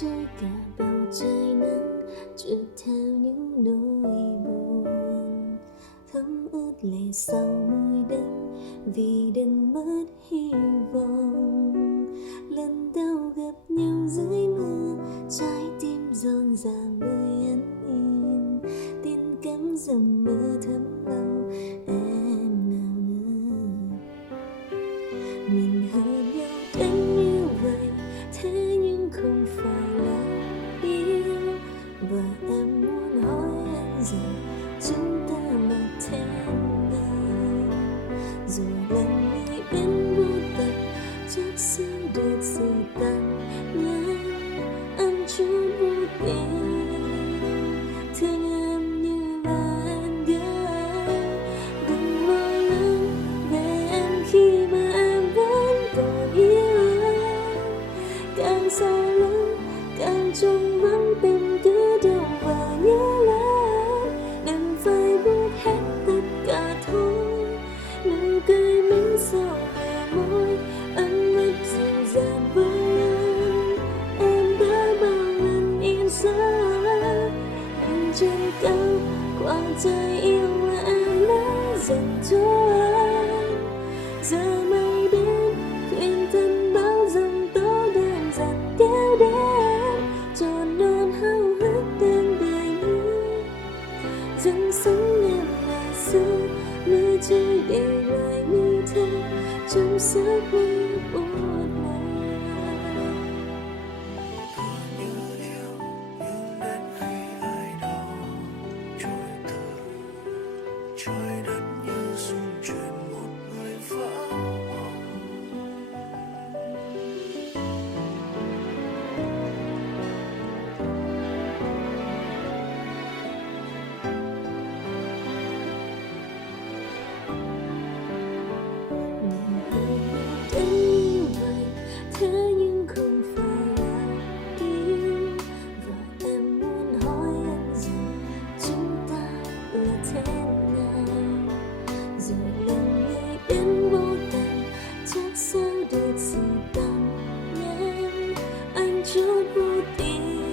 trôi cả bầu trời nắng trượt theo những nỗi buồn, thấm ướt lệ sau môi đắng vì đành mất hy vọng. Lần đầu gặp nhau dưới mưa, trái tim rộn ràng nơi ẩn yên, tin cắm dầm mưa thấm lâu em nào ngờ. Mình hơn nhau đến như vậy, thế nhưng không phải là yêu. Và em muốn hỏi anh rằng chúng ta là thế nào, rồi lần đi đến vô tận chắc sao được sự tàn nhẫn. Anh chưa vô tình thương em như là anh gái, đừng lo lắng về em khi mà em vẫn còn yêu anh. Càng xa lắm càng trông vắng tình cứ đâu và nhớ lắm, đừng phải buốt hết tất cả thôi. Nụ cười mến sao về môi ấm áp dịu dàng với anh, em đã bao lần yên giấc mình trên cao khoảng trời yêu mà em đã dành cho anh. Giờ mây đến khuyên thân báo dòng tố đơn giản kéo đến, tròn non háo hức đang đầy mưa dâng sống em ngày xưa. Mưa trôi để lại như thơ trong giấc mơ buồn lạnh. Còn như yêu nhưng đến khi ai đó trôi từ trời đất như rung chuyển một người vỡ lòng. Đến như vậy, thế nhưng không phải là yêu. Và em muốn hỏi anh rằng chúng ta là thế nào, rồi lần đi đến vô tận chắc sao được sự tàn nhẫn. Anh chút vô tình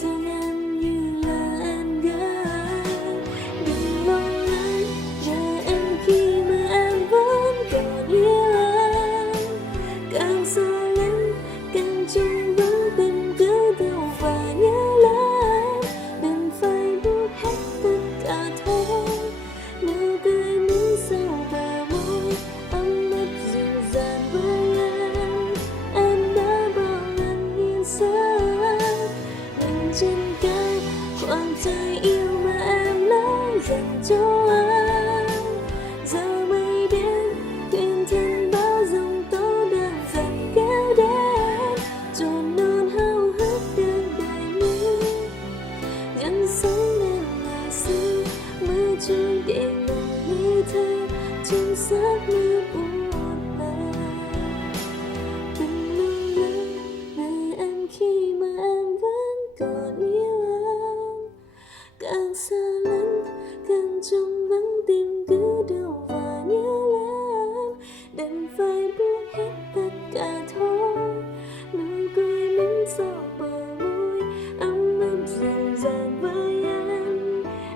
thương em như là anh gái, đừng lo lắng về em khi mà em vẫn còn yêu anh. Càng xa lắm càng trông vắng tình cứ đâu và nhớ lắm, đừng phải buốt hết tất cả thôi. Nụ cười mến sao bờ môi ấm áp dịu dàng với em đã bao lần nhìn xa mình trên cao khoảng trời yêu mà em đã dành cho anh. Giờ mây đến khuyên thân báo dòng tố đơn giản kéo đến, tròn non háo hức đang đầy mưa gắn sống em ngày xưa. Mưa trôi để lại ngây thơ trong giấc mơ buồn lạnh. Đừng lo lắng về em khi mà em vẫn còn yêu anh. Càng xa lắm càng trông vắng tim cứ đâu và nhớ lắm, đành phải buông hết tất cả thôi. Nụ cười mến sao bờ môi ấm áp dịu dàng với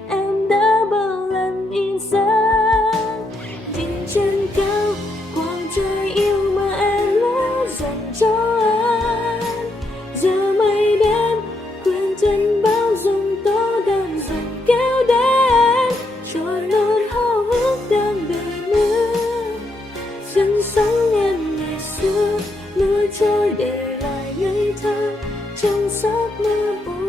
em đã bao lần in giấc nhìn trên cao khoảng trời yêu mà em đã dành cho anh. Giờ mây đến quên chân bao dung tố đang dần kéo đến, trôi non háo hức đang đầy mưa dâng sống em ngày xưa. Mưa trôi để lại ngây thơ trong giấc mơ buồn.